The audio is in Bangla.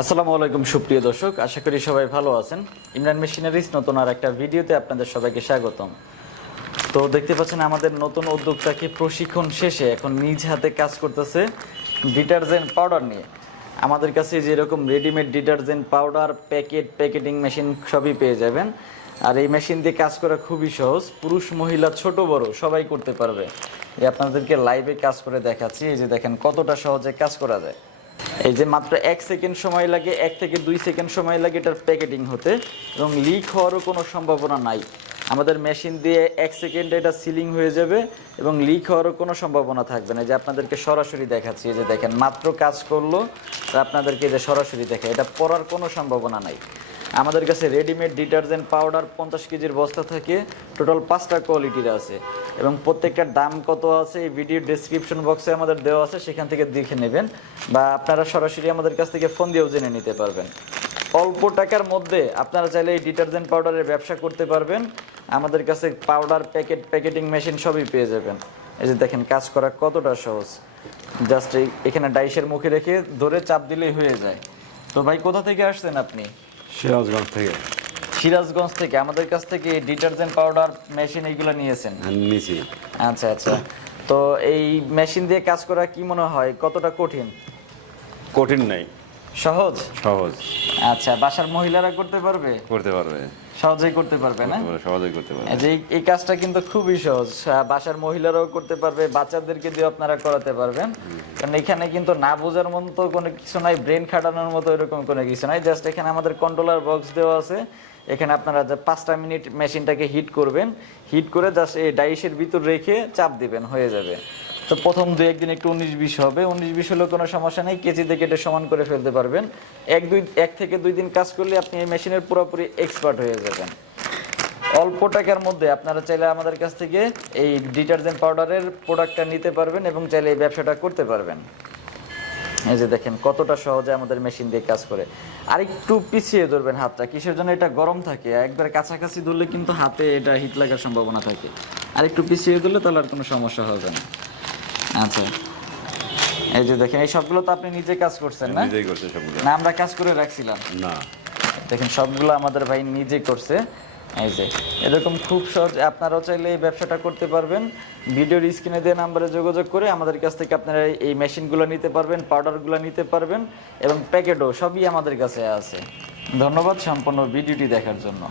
আসসালামু আলাইকুম, সুপ্রিয় দর্শক। আশা করি সবাই ভালো আছেন। ইমরান মেশিনারিজ নতুন আর একটা ভিডিওতে আপনাদের সবাইকে স্বাগতম। তো দেখতে পাচ্ছেন, আমাদের নতুন উদ্যোক্তাকে প্রশিক্ষণ শেষে এখন নিজ হাতে কাজ করতেছে ডিটারজেন্ট পাউডার নিয়ে। আমাদের কাছে যেরকম readymade detergent powder, packet, packeting machine সবই পেয়ে যাবেন। আর এই মেশিন দিয়ে কাজ করা খুবই সহজ। পুরুষ, মহিলা, ছোট, বড় সবাই করতে পারবে। এই আপনাদেরকে লাইভে কাজ করে দেখাচ্ছি। এই যে দেখেন কতটা সহজে কাজ করা যায়। এই যে মাত্র এক সেকেন্ড সময় লাগে, এক থেকে দুই সেকেন্ড সময় লাগে এটার প্যাকেটিং হতে এবং লিক হওয়ারও কোনো সম্ভাবনা নাই। আমাদের মেশিন দিয়ে এক সেকেন্ডে এটা সিলিং হয়ে যাবে এবং লিক হওয়ারও কোনো সম্ভাবনা থাকবে না। যে আপনাদেরকে সরাসরি দেখাচ্ছি যে দেখেন, মাত্র কাজ করল আপনাদেরকে যে সরাসরি দেখে এটা পড়ার কোনো সম্ভাবনা নাই। আমাদের কাছে রেডিমেড ডিটারজেন্ট পাউডার পঞ্চাশ কেজির বস্তা থাকে। টোটাল পাঁচটা কোয়ালিটির আছে। এবং প্রত্যেকটার দাম কত আছে এই ভিডিও ডেসক্রিপশন বক্সে আমাদের দেওয়া আছে, সেখান থেকে দেখে নেবেন বা আপনারা সরাসরি আমাদের কাছ থেকে ফোন দিয়েও জেনে নিতে পারবেন। অল্প টাকার মধ্যে আপনারা চাইলে এই ডিটারজেন্ট পাউডারের ব্যবসা করতে পারবেন। আমাদের কাছে পাউডার প্যাকেট প্যাকেটিং মেশিন সবই পেয়ে যাবেন। এই যে দেখেন, কাজ করা কতটা সহজ। জাস্ট এখানে ডাইসের মুখে রেখে ধরে চাপ দিলেই হয়ে যায়। তো ভাই, কোথা থেকে আসছেন আপনি? সিরাজগঞ্জ থেকে। সিরাজগঞ্জ থেকে আমাদের কাছ থেকে ডিটারজেন্ট পাউডার মেশিন এইগুলো নিয়েছেন? নিয়েছি। আচ্ছা আচ্ছা। তো এই মেশিন দিয়ে কাজ করা কি মনে হয়? কতটা কঠিন? কঠিন নাই। সহজ? সহজ। আচ্ছা বাসার মহিলারা করতে পারবে? করতে পারবে। সহজেই করতে পারবে না? সহজেই করতে পারবে। এই যে এই- এই কাজটা কিন্তু খুবই সহজ। বাসার মহিলারাও করতে পারবে বাচ্চাদেরকে দিয়ে আপনারা করাতে পারবেন। কারণ এখানে কিন্তু না বোঝার মতো কোনো কিছু নাই ব্রেন খাটানোর মতো এরকম কোনো কিছু নাই। জাস্ট এখানে আমাদের কন্ট্রোলার বক্স দেওয়া আছে। এখানে আপনারা যে পাঁচটা মিনিট মেশিনটাকে হিট করবেন। হিট করে জাস্ট এই ডাইসের ভিতর রেখে চাপ দিবেন হয়ে যাবে। তো প্রথম দু একদিন একটু উনিশ বিশ হবে। উনিশ বিশ হলেও কোনো সমস্যা নেই কেজিতে কেটে সমান করে ফেলতে পারবেন। এক দুই, এক থেকে দুই দিন কাজ করলে আপনি এই মেশিনের পুরোপুরি এক্সপার্ট হয়ে যাবেন। অল্প টাকার মধ্যে আপনারা চাইলে আমাদের কাছ থেকে এই ডিটারজেন্ট পাউডারের প্রোডাক্টটা নিতে পারবেন এবং চাইলে এই ব্যবসাটা করতে পারবেন। এই যে দেখেন কতটা সহজে আমাদের মেশিন দিয়ে কাজ করে। আর একটু পিছিয়ে ধরবেন হাতটা, কিসের জন্য এটা গরম থাকে? একবার কাছাকাছি ধরলে কিন্তু হাতে এটা হিট লাগার সম্ভাবনা থাকে। আর একটু পিছিয়ে ধরলে তাহলে আর কোনো সমস্যা হবে না। আচ্ছা। এই যে দেখেন এই সবগুলো তো আপনি নিজে কাজ করছেন না? নিজেই করছে সবগুলো। না আমরা কাজ করে রাখছিলাম। না। দেখেন সবগুলো আমাদের ভাই নিজে করছে। এই যে এরকম খুব সহজ আপনারাও চাইলে এই ব্যবসাটা করতে পারবেন। ভিডিওর স্ক্রিনে দেওয়া নাম্বারে যোগাযোগ করে আমাদের কাছ থেকে আপনারা এই মেশিনগুলো নিতে পারবেন পাউডারগুলো নিতে পারবেন এবং প্যাকেটও সবই আমাদের কাছে আছে। ধন্যবাদ সম্পূর্ণ ভিডিওটি দেখার জন্য।